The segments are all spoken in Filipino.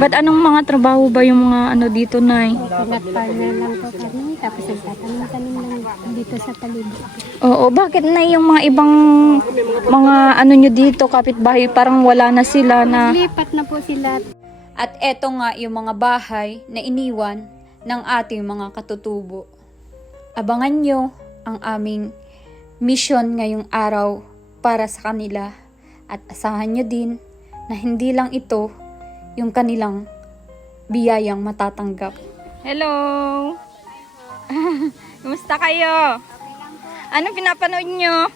Ba't anong mga trabaho ba yung mga ano dito, Nay? Coconut farmer lang po kami. Tapos nagtatanim-tanim lang dito sa palibot. Oo, bakit na yung mga ibang mga ano nyo dito, kapitbahay, parang wala na sila na... Lipat na po sila. At eto nga yung mga bahay na iniwan ng ating mga katutubo. Abangan nyo ang aming mission ngayong araw para sa kanila. At asahan nyo din na hindi lang ito yung kanilang biyayang matatanggap. Hello! Kumusta kayo? Anong pinapanood nyo?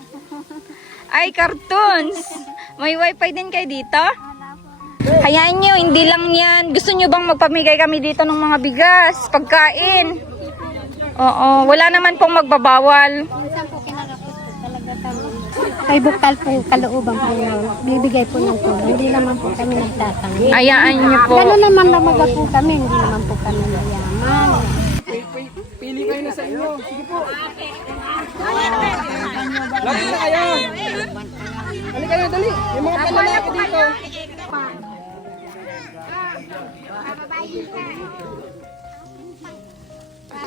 Ay, cartoons! May wifi din kayo dito? Hayaan nyo, hindi lang yan. Gusto nyo bang magpamigay kami dito ng mga bigas, pagkain? Oo, wala naman pong magbabawal. Minsan po kinakapos po talaga kami. Kay bukal po yung kalooban po yun. Bibigay po ng tulong. Hindi naman po kami nagtatanggol. Hayaan nyo po. Gano'n naman lamaga po kami. Hindi naman po kami mayaman. Pili kayo na sa inyo. Sige po. Lagi na kayo. Dali kayo, dali. May mga palalaki dito.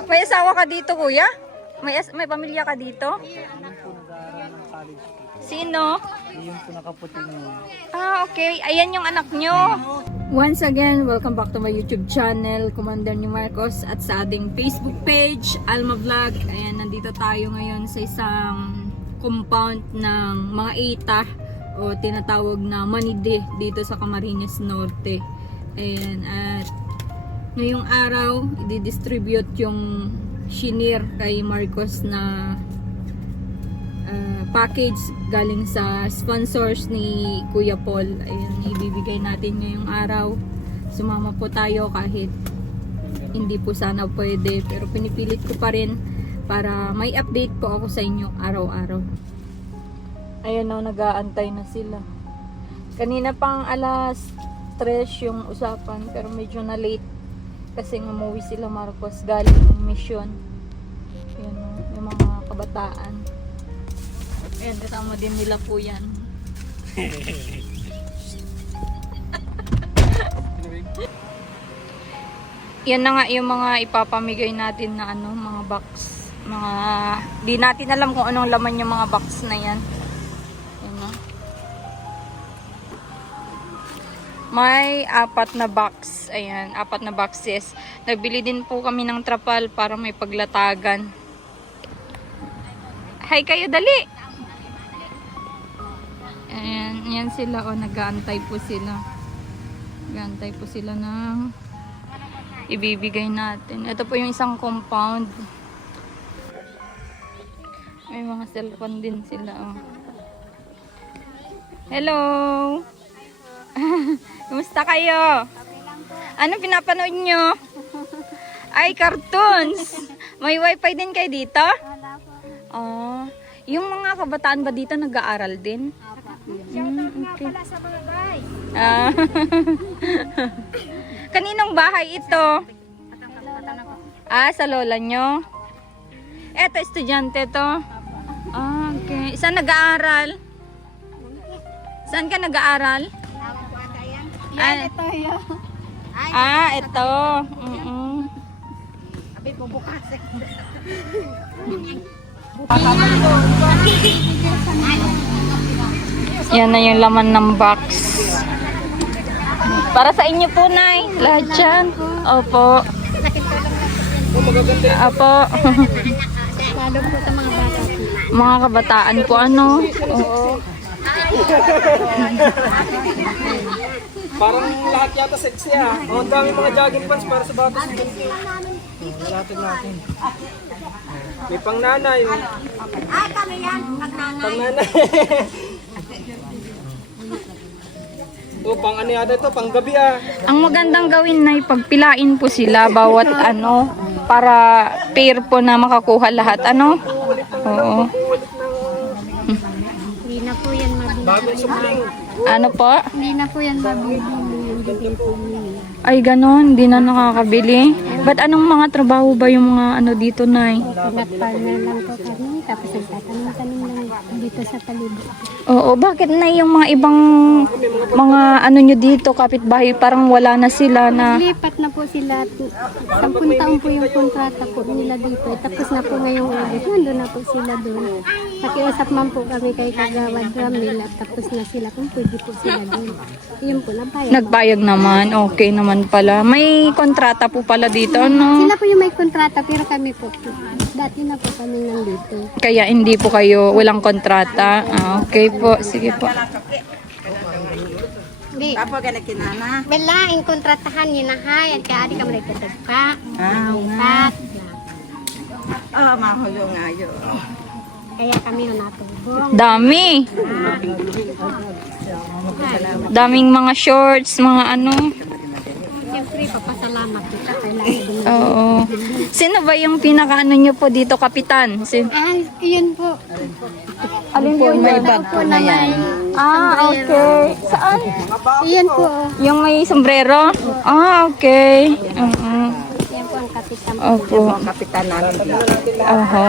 May asawa ka dito, kuya? May pamilya ka dito? Sino? Yung po nakaputi nyo. Ah, okay. Ayan yung anak nyo. Once again, welcome back to my YouTube channel, Commander ni Marcos, at sa ating Facebook page, Alma Vlog. Ayan, nandito tayo ngayon sa isang compound ng mga ita o tinatawag na Manide dito sa Camarines Norte. Ayan, at ngayong araw, i-distribute yung shinir kay Marcos na package galing sa sponsors ni Kuya Paul. Ayan, ibibigay natin ngayong araw. Sumama po tayo kahit hindi po sana pwede, pero pinipilit ko pa rin para may update po ako sa inyo araw-araw. Ayan na, nag-aantay na sila. Kanina pang alas 3 yung usapan, pero medyo na late kasi umuwi sila Marcos galing ng mission. Ayan, yung mga kabataan. Ayan, kasama din nila po yan. Yan na nga yung mga ipapamigay natin na ano, mga box. Mga, di natin alam kung anong laman yung mga box na yan. Yan na. May 4 na box. Ayan, 4 na boxes. Nagbili din po kami ng trapal para may paglatagan. Hi kayo, dali! Ayan, yan sila o, nag-aantay po sila. Nag-aantay po sila ng ibibigay natin. Ito po yung isang compound. May mga cellphone din sila o. Hello! Kumusta kayo? Anong pinapanood nyo? Ay, cartoons! May wifi din kayo dito? Oh, yung mga kabataan ba dito nag-aaral din? Okay. Wala sa mga guys. Ah. Kaninong bahay ito? Ah, sa lola nyo? Eto, estudyante to. Ah, okay. Saan nag-aaral? Saan ka nag-aaral? Yan, ito yun. Ah, ito. Sabi po bukas. Yan na yung laman ng box. Para sa inyo po, Nay. Lahat yan. Opo. Opo. Lalo po sa mga bata. Mga kabataan po, ano? Oo. Parang lahat yata sexy ah. Oh, ang dami mga jogging pants para sa bata. Natin. May pang nanay. Ay, kami yan. Magnanay. Pang nanay. O, pang ano yata ito? Pang gabi ah. Ang magandang gawin na pagpilain po sila bawat ano para pair po na makakuha lahat, ano? Oo. Hindi na po yan mabibili. Bagong supling. Ano po? Hindi na po yan mabibili. Yung bibili po niya. Ay, ganon. Hindi na nakakabili. Ba't anong mga trabaho ba yung mga ano dito, Nay? Coconut farmer lang po kami. tapos nagtatanong-tanong lang dito sa palibot. Oo, bakit na yung mga ibang mga ano nyo dito, kapitbahay, parang wala na sila na... Lipat na po sila, 10 taon po yung kontrata po nila dito. Tapos na po ngayong ulit, nandun na po sila doon. Pakiusap man po kami kay Kagawad Ramil at tapos na sila kung pwede po sila doon. Yun po, nabayad. Nagbayag naman, okay naman pala. May kontrata po pala dito, no? Sila po yung may kontrata pero kami po, dati na po kami nandito. Kaya hindi po kayo walang kontrata. Ah, okay po, sige po. Di, Apa ka na kinana? bela, yung kontratahan yun na hay, at kaya di kami nagtatagpa. Ah, nga. Mahuyo nga yun. Kaya kami yung natubong. Dami. Daming mga shorts, mga ano. Siyempre, papasalamat kita. Kailangan din. Oo. Sino ba yung pinakaano nyo po dito, kapitan? Yun po. Alin po May bag po na may Ah, okay. Saan? Iyan po. Oh. Yung may sombrero? Ah, okay. Yan po ang kapitan. Opo. Kapitan namin dito. Oho.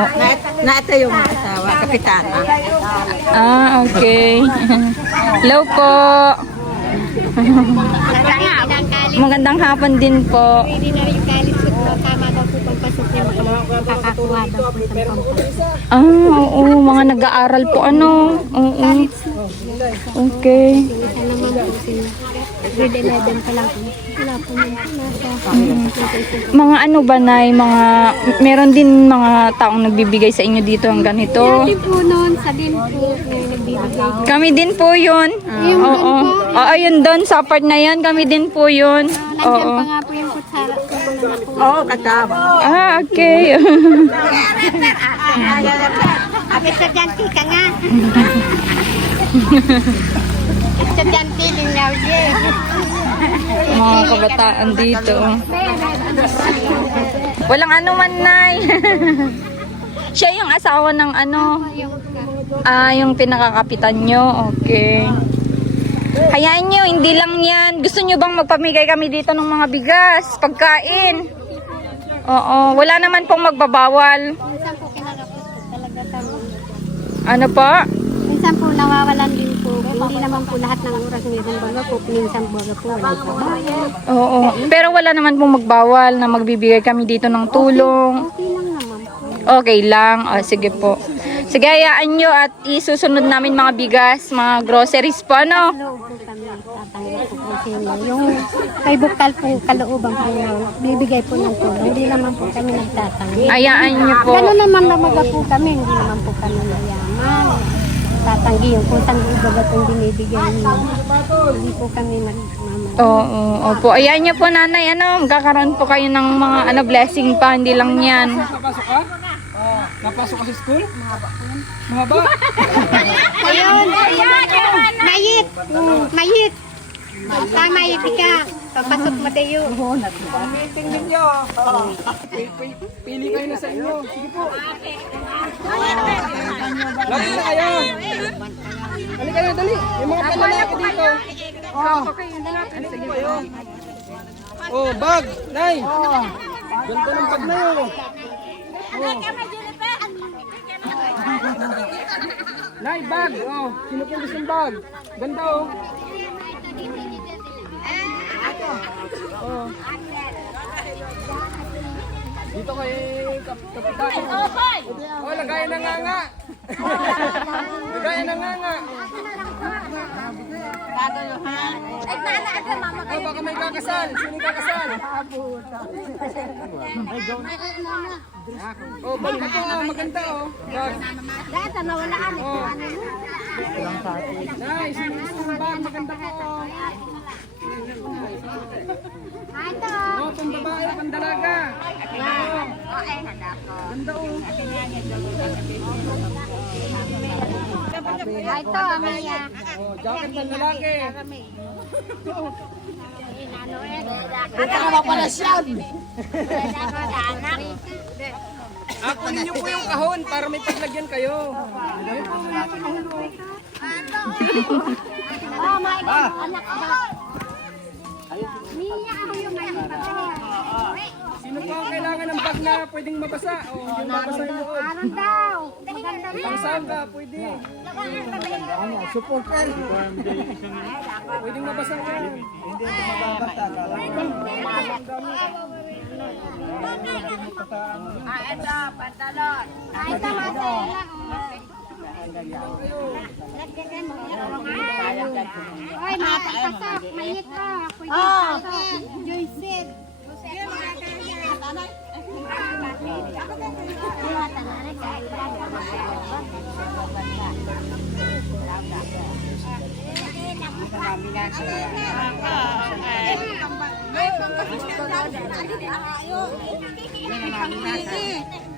Na ito yung asawa, kapitana. Ah, okay. Hello po. Magandang hapon din po. Pwede na rin kalit po. Tama daw po pampasok niya. Makakakuha daw po sa pampasok. Ah, oo. Mga nag-aaral po ano. Oo. Okay. Isa naman po sila. Grade 11 pa lang po. Wala po nasa. Mga ano ba, Nay? Mga, meron din mga taong nagbibigay sa inyo dito ng ganito. Dati po noon sa din po. May nagbibigay. Kami din po yun. Yung Oo. doon po. Oo, yun doon. Sa part na yun. Kami din po yun. Nandiyan Oo. pa nga po yung kutsara po na nakuha. Oo, kasama. Ah, okay. Estudyante ka nga. Estudyante din nga ulit. Mga kabataan dito. Walang ano man, Nay. Siya yung asawa ng ano. Ah, yung pinakakapitan nyo. Okay. Hayaan nyo, hindi lang yan. Gusto nyo bang magpamigay kami dito ng mga bigas, pagkain? Oo, wala naman pong magbabawal. Minsan po kinakapos po talaga kami. Ano po? Minsan po nawawalan din po. Hindi naman po lahat ng oras meron baga po. Minsan baga po walang kabayan. Oo, pero wala naman pong magbawal na magbibigay kami dito ng tulong. Okay lang naman po. Okay lang. O, sige po. Sige, hayaan nyo at isusunod namin mga bigas, mga groceries po, ano? Loob po kami tatanggap po po sa inyo. Yung kay bukal po, kalooban po na bibigay po ng tulong. Hindi naman po kami nagtatanggap. Hayaan nyo po. Gano'n naman namaga po kami. Hindi naman po kami nayaman. Tatanggi yung kung saan ibaga pong binibigay niyo. Hindi po kami nagmamahal. Oo, opo. Hayaan nyo po, nanay, ano? Magkakaroon po kayo ng mga ano, blessing pa, hindi lang yan. Napasok ka? Napasok ka sa school? Mahaba. Ayun! Mayit! Mayit! Mayit ka! Papasok mo tayo. Meeting ninyo. Pili kayo na sa inyo. Sige po. Lagi na kayo. Halika na, dali. Yung mga palalaki dito. Oh, bag. Nay. Ganda ng bag na yun. Nay, bag. Oh, sino po gusto ng bag? Ganda oh. Oh. Dito kay Kapitan. Oh, lagayan na nga. Lagayan na nga. Oh, baka may kakasal. Sino yung kakasal? Oh, balik ko. Maganda oh. Bag. Data nawalaan. Oh. Nice. Sino gusto ng bag? Maganda po. Ito! Oh, pambabae, pandalaga. Oh. Ganda oh. Ito, Amaya. Oh, jacket ng lalaki. Kunin niyo po yung kahon para may paglagyan kayo. Oh my God, anak ba? Mia, ako yung may Sino po ang kailangan ng bag na pwedeng mabasa? O yung mabasa yung loob. Ano daw? Pangsamba, pwede. Ano, supporter. Pwedeng mabasa ka. Hindi ito mababasa. Ito, pantalon. Ito, masela. Oy, pasok. Mayit ka. Pwede pasok. Joyce.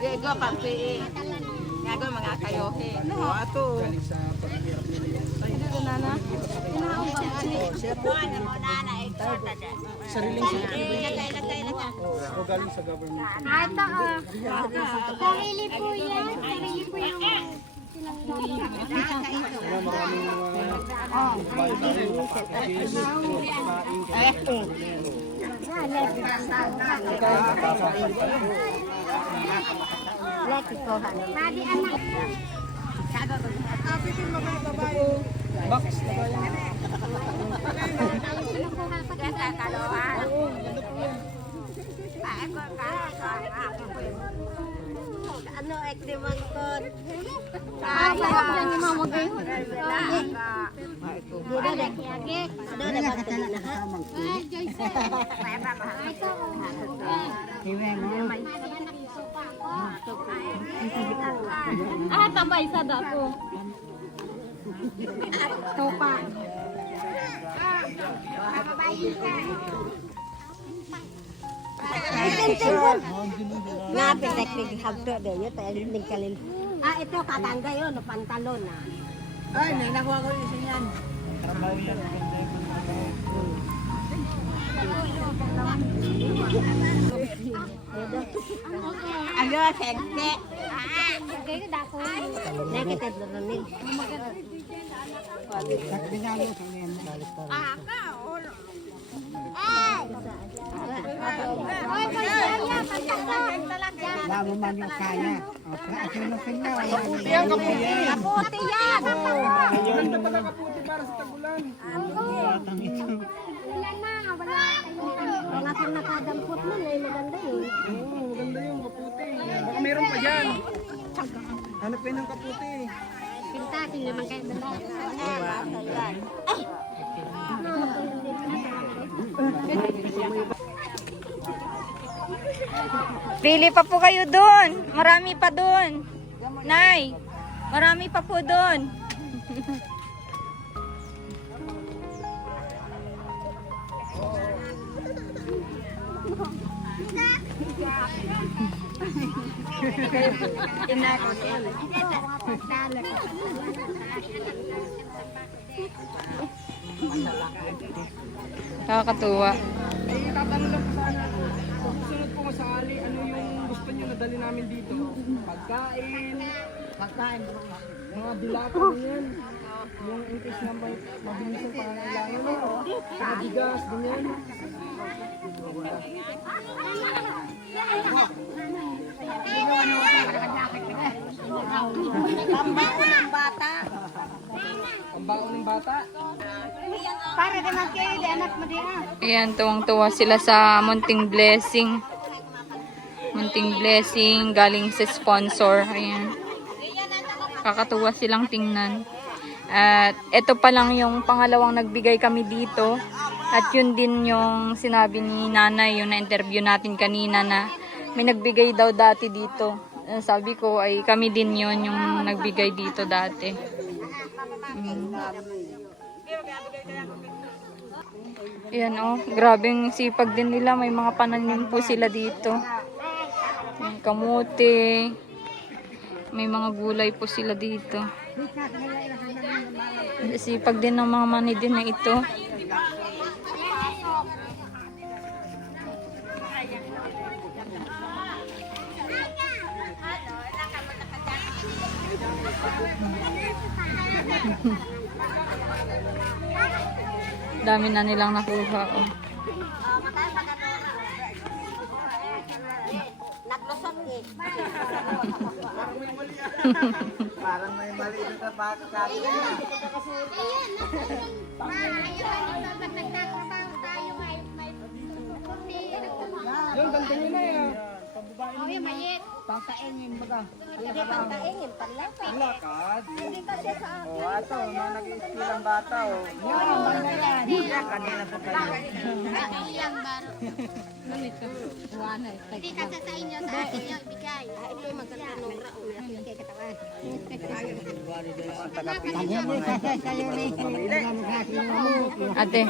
Ego, pampi. Ngago, mga kayohe. No, ato. Sariling o galing sa government. Ito, sarili po yan. Sarili po yung Maraming Padi anak. box. Ano, eklimang kon? Sarap lang yung mga magayon. Joyce. Tambay sa dako. Topa. Napit teknik habdo deh ya tayo ningkalin. Ito katangga yun, no pantalon na. Ay, may nakuha ko yung yan. Ano, sengke? Kayo dako. Nakita doon. Oy, masaya, pantalon. Lalo man yung kaya. At yung pinna. Kaputi yan, kaputi. Kaputi yan. Ganda pala kaputi para sa tagulan. Wala na, wala. Wala kang nakadampot nun ay maganda yun. Oo, maganda yung kaputi. Baka meron pa dyan. Hanapin ng kaputi. Pintatin naman kayo dala. Pili pa po kayo doon. Marami pa doon. Nay, marami pa po doon. Nakakatuwa. Ay, tatanong lang po sana. Susunod po masali, ano yung gusto nyo na dali namin dito? Pagkain, mga dilata yan. Yung increase na mabilis yung pangangailangan nyo. Mga bigas, ganyan. Pambaon ng bata. Pambaon ng bata. Para naman kayo, di anak mo diya. Ayan, tuwang-tuwa sila sa munting blessing. Munting blessing galing sa sponsor. Ayan. Kakatuwa silang tingnan. At ito pa lang yung pangalawang nagbigay kami dito. At yun din yung sinabi ni nanay, yung na-interview natin kanina na may nagbigay daw dati dito. Sabi ko ay kami din yun yung nagbigay dito dati. Ayan oh, grabing sipag din nila. May mga pananim po sila dito. Ayan, kamote. May mga gulay po sila dito. Sipag din ng mga mani din na ito. Dami na nilang nakuha oh. Naglusot bakit. Parang may mali na bakit sabi na. Yung ganda nyo na yan. Pangkainin baga. Hindi pangkainin, panlakad. Lakad. Hindi kasi sa akin. O ato, mga nag-iilang bata o. Yan, kanina pa kayo. Hindi kasi sa inyo, sa akin yung ibigay. Ito yung magkatanura. Ulit kay katawan. Ate,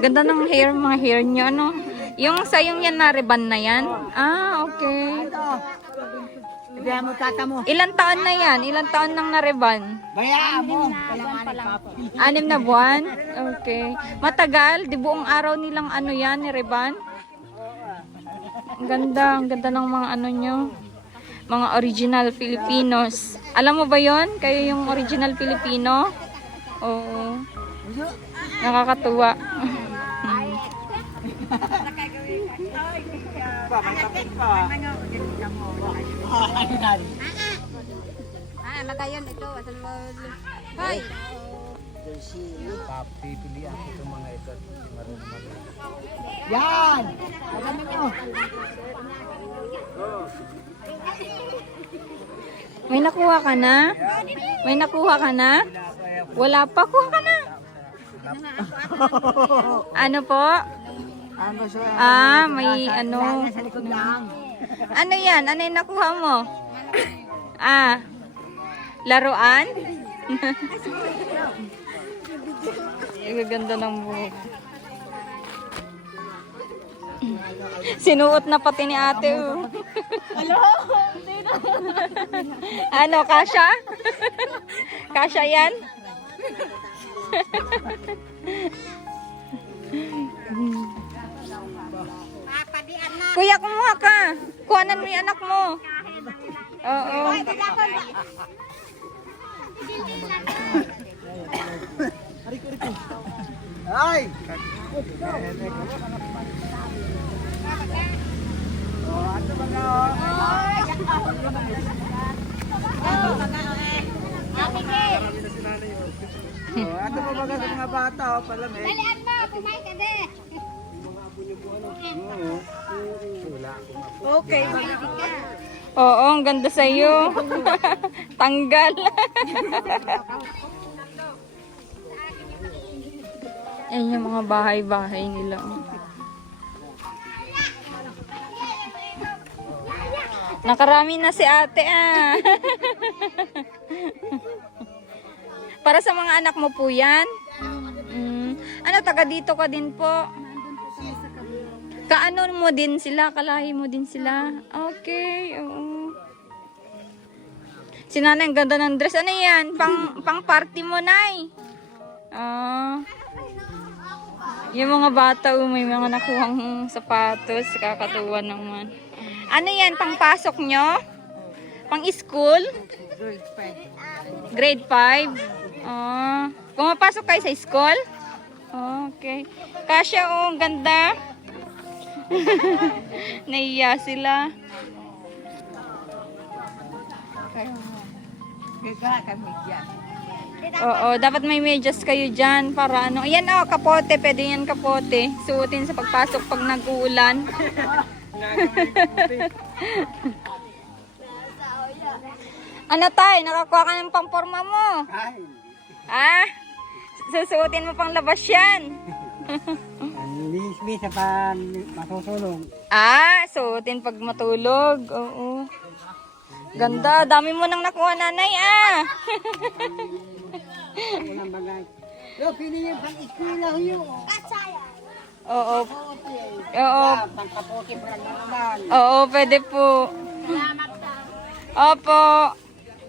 ganda ng mga hair nyo, ano? Yung sayong yan na ribbon na yan? Ah, okay. Ibigay mo tata mo. Ilan taon na yan? Ilan taon nang na-ribbon? Bayaan mo. 6 na buwan? Okay. Matagal? Di buong araw nilang ano yan, ni ribbon? Ang ganda ng mga ano nyo. Mga original Filipinos. Alam mo ba yon? Kayo yung original Filipino? Oo. Nakakatuwa. Magayon ito. Hoy! Papipilian ko itong mga ito. Yan! Maganda mo. May nakuha ka na? May nakuha ka na? Wala pa. Kuha ka na. Ano po? Ano ba siya? Ah, may ano. Sa likod lang. Ano yan? Ano yung nakuha mo? Ah, laruan? Ang ganda ng buhok. Sinuot na pati ni ate. Oh. Ano, kasha? Kasha yan? Kuya, kumuha ka. Kuhanan mo yung anak mo. Oo. Ay! Oh, ano ba nga? Oh, ano ba ba sa mga bata? Oh, palamig. Dalian mo, kumain ka din. Okay. Oo, ang ganda sa iyo. Tanggal. Ayan yung mga bahay-bahay nila. Nakarami na si ate ah. Para sa mga anak mo po yan? Ano, taga dito ka din po? Kaano mo din sila? Kalahi mo din sila? Okay, oo. Si nanay, ang ganda ng dress. Ano yan? Pang party mo, nay? Yung mga bata, may mga nakuhang sapatos. Kakatuwa naman. Ano yan? Pang pasok nyo? Pang school? Grade 5? Pumapasok kayo sa school? Okay. Kasya, ang ganda. Naiya sila. Oo, dapat may medyas kayo dyan para ano. Ayan oh, kapote. Pwede yan kapote. Suotin sa pagpasok pag nag-uulan. Ano tayo? Nakakuha ka ng pamporma mo? Ah? Susuotin mo pang labas yan. Linis-linis pa masusulong. Ah, suotin pag matulog. Oo. Ganda, dami mo nang nakuha, nanay ah. Walang bagay. Yo, pili yung pang-eskwela ho. Oo. Oo. Pang-kapote pa lang naman. Oo, pwede po. Opo.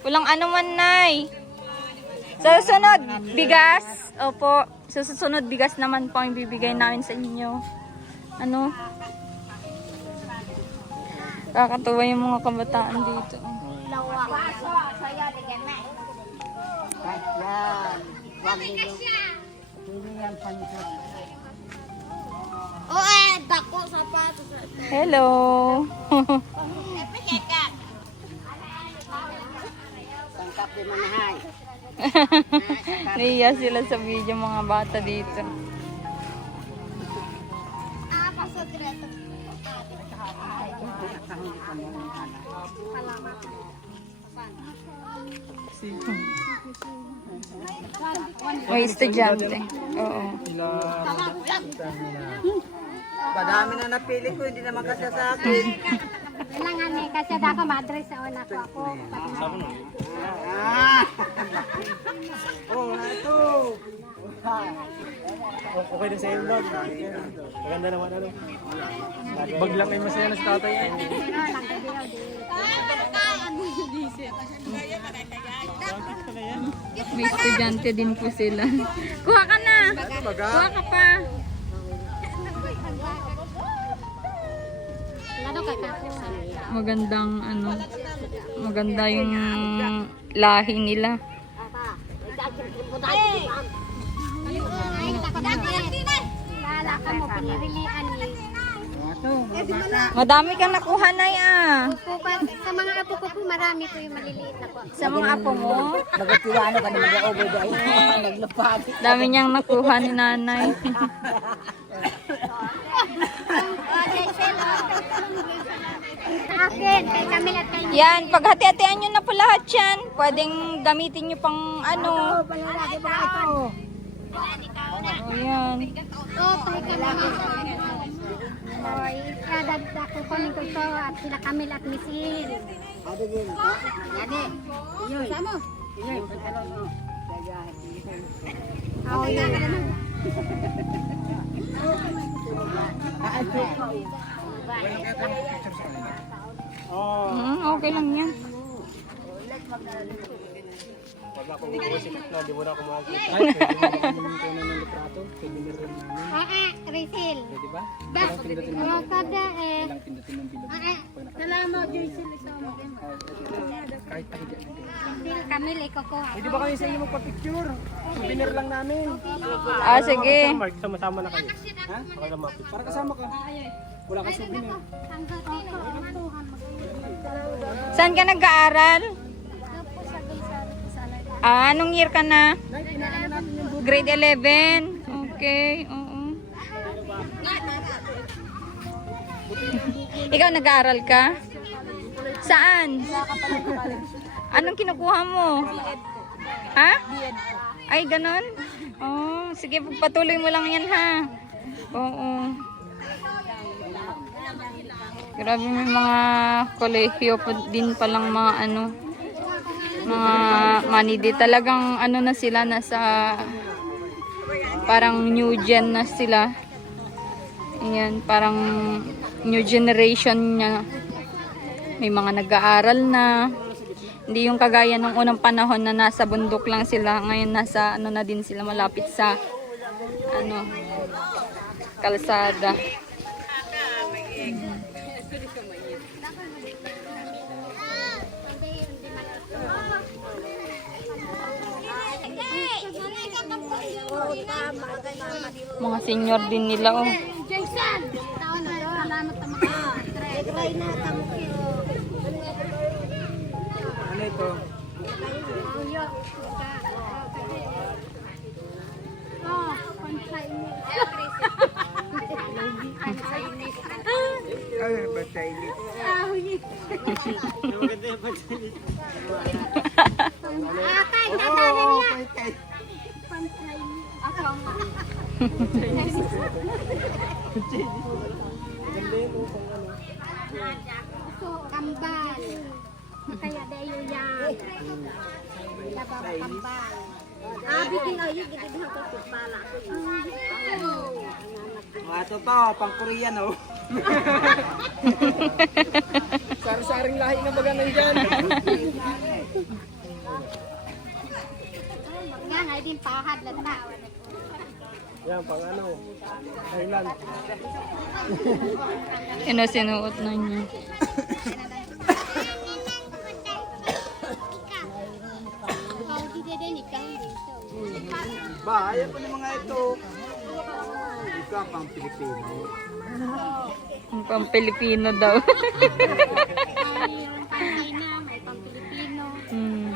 Walang ano man, nay. Sa susunod, bigas. Opo. Sa susunod, bigas naman po ang bibigay namin sa inyo. Ano? Kakatuwa yung mga kabataan dito. Yan. Wag ninyo. Pili yan pang-eskwela. dako sapatos. Hello. Naiya sila sa video mga bata dito. Pasok direto. May estudyante. Oo. Padami na napili ko, hindi naman kasi sa akin. Kailangan eh, kasi ako madres sa una ko ako. Oh, ito. Okay din sa iyo vlog. Maganda naman ano. Bag lang ay masaya na sa tatay. May estudyante din po sila. Kuha ka na! Kuha ka pa! Lalo ka kapusan. Magandang ano, maganda yung lahi nila. Lala ka mo, pinirilian ni. Madami kang nakuha na ah. Sa mga apo ko po, marami ko yung maliliit na po. Sa mga apo mo, Nagatiwano ka na mag-over dahil naglapag. dami niyang nakuha ni nanay. Sa akin, kay Camille at kay Yan, paghati-hatian nyo na po lahat yan. Pwedeng gamitin nyo pang ano. Ayan. kay Camille. Oy, kadagdag ko kunin ko ito at sila Camille at Misil. Sama. Oh, yan. Okay lang yan. Wala akong musikat na, di mo na ako makakita. Risil. Di ba? Ba, kada eh. Salamat, Risil. Risil, Camille, ikukuha. Pwede ba kami sa inyo magpa-picture? Souvenir lang namin. Ah, sige. Mark, sama-sama na kayo. Ha? Makasama. Para kasama ka. Wala kang souvenir. Saan ka nag-aaral? Ah, anong year ka na? Grade 11. Okay, oo. Ikaw nag-aaral ka? Saan? Anong kinukuha mo? Ha? Ay, ganon? Oh, sige, pagpatuloy mo lang yan ha. Oo. Grabe, may mga kolehiyo pa din palang mga ano, mga manidi. Talagang ano na sila, nasa parang new gen na sila. Ayan, parang new generation niya. May mga nag-aaral na. Hindi yung kagaya nung unang panahon na nasa bundok lang sila. Ngayon nasa ano na din sila, malapit sa ano, kalsada. Mga senior din nila oh. Jason! Taon na doon. Salamat na makakatry na kamo. Ano ito? Oh, pansay mo. Ay, basta ini. Akay, nadalan niya. Pansay mo. Ako nga. Ito, kambal. Kaya dayo yan. Lababa kambal. Bitin ay yung gitid na ko pala. Ito pa, pang Korean oh. Sari-saring lahi nga baga nandyan. Yan, ay din pahad lang tao. Yan, pang ano. Thailand. Yan na sinuot na niya. Ikaw hindi din, ikaw hindi. Ba, ayaw pa ng mga ito. Ikaw pang Pilipino. Ang pang-Pilipino daw. Mayroon pang China, may pang Pilipino. Hmm.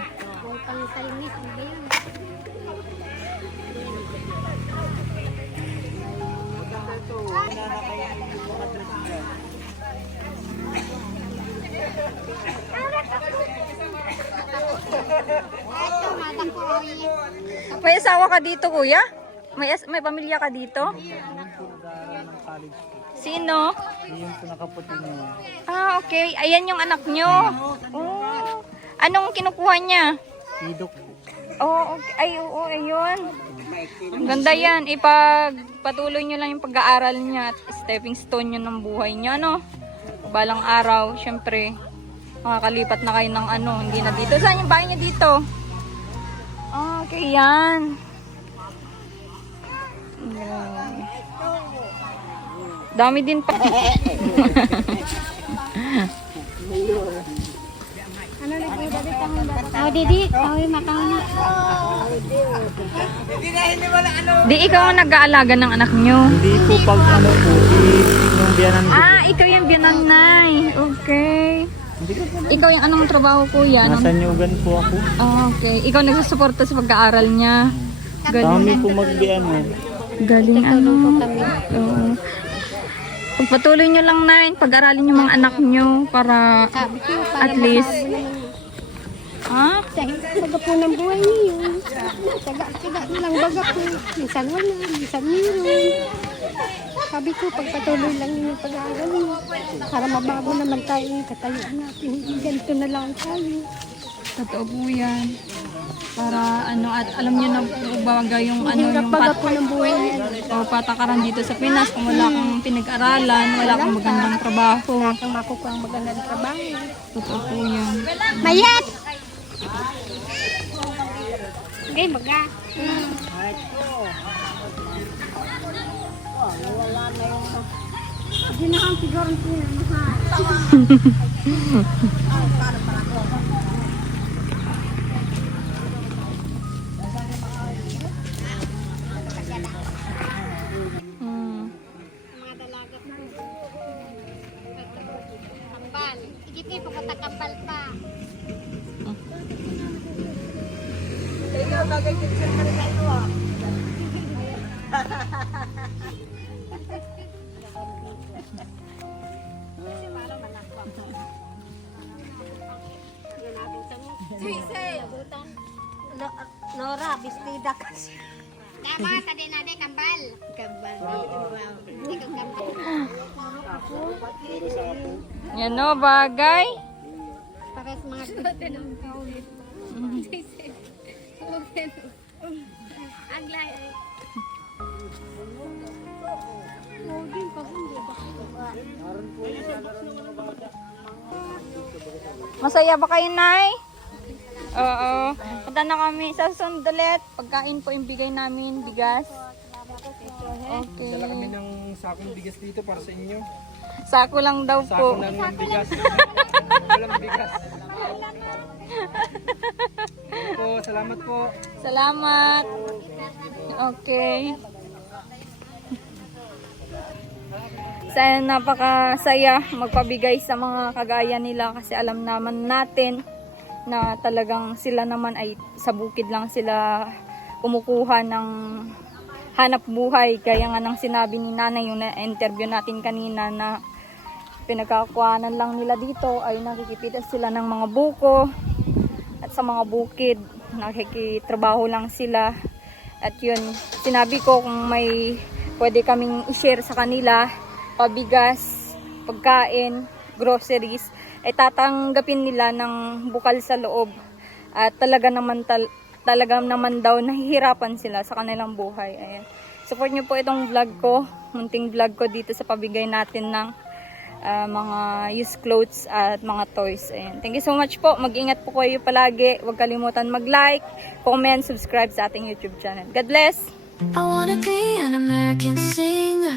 May asawa ka dito, kuya? May pamilya ka dito? Sino? Yung pinakaputi niya. Ah, okay. Ayan yung anak nyo. Oh. Anong kinukuha niya? Idok. Oh, okay. Ay, oo, ayun. Ang ganda yan. Ipagpatuloy nyo lang yung pag-aaral niya at stepping stone yun ng buhay niya, no? Balang araw, syempre, makakalipat na kayo ng ano, hindi na dito. Saan yung bahay niya dito? Ah, okay, yan. Yan. Dami din pa. Oh, Didi, kawin makawin. Di ikaw ang nag-aalaga ng anak nyo. Hindi po pag ano po, yung biyanan ko. Ah, ikaw yung binanay. Okay. Ikaw yung anong trabaho, kuya? Nasa Nyugan po ako. Ah, okay. Ikaw nagsusuporta sa pag-aaral niya. Dami Galing. po magbiano. Galing ano. Oo. Pagpatuloy nyo lang na pag-aralin yung mga anak nyo para Sabi ko, at least. Ha? Baga po ng buhay niyo. Taga lang baga po. Minsan wala, minsan meron. Sabi ko, pagpatuloy lang yung pag-aaral niyo. Para mabago naman tayo yung katayuan natin. Ganito na lang tayo. Totoo po yan. Para ano, at alam nyo na po baga yung ano, Hirap yung baga po ng buhay niyo. o patakaran dito sa Pinas. Kung wala kang pinag-aralan, wala kang magandang trabaho. Ang makukuha ang magandang trabaho. Totoo po yan. Mayat! Okay, baga. Hindi na ang siguro Hmm. mga dalagat na. Kambal. Sige po, papunta kambal pa. Nora, bistida kasi. Tama, tadi na de kambal. Kambal. Ikaw kambal. Yan o, bagay. Pares mga Aglay. Masaya ba kayo, Nay? Oo. Punta na kami sa Sundulet. Pagkain po yung bigay namin, bigas. Okay. Dala kami ng sakong bigas dito para sa inyo. Sako lang daw Sako po. ng bigas. Walang bigas. Po, salamat po. Salamat. Okay. Sana napakasaya magpabigay sa mga kagaya nila kasi alam naman natin na talagang sila naman ay sa bukid lang sila kumukuha ng hanap buhay. Kaya nga nang sinabi ni nanay yung na-interview natin kanina na pinagkakuhanan lang nila dito ay nakikipita sila ng mga buko at sa mga bukid nakikitrabaho lang sila. At yun, sinabi ko kung may pwede kaming i-share sa kanila, pabigas, pagkain, groceries, ay tatanggapin nila ng bukal sa loob. At talaga naman daw nahihirapan sila sa kanilang buhay. Ayan. Support nyo po itong vlog ko, munting vlog ko dito sa pabigay natin ng mga used clothes at mga toys. Ayan. Thank you so much po. Mag-ingat po kayo palagi. Huwag kalimutan mag-like, comment, subscribe sa ating YouTube channel. God bless! I wanna be an American singer,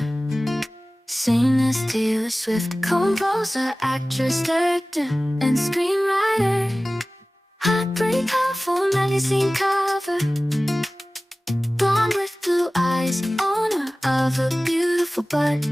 singer, Taylor Swift, composer, actress, director, and screenwriter. Heartbreaker for magazine cover, blonde with blue eyes, owner of a beautiful butt.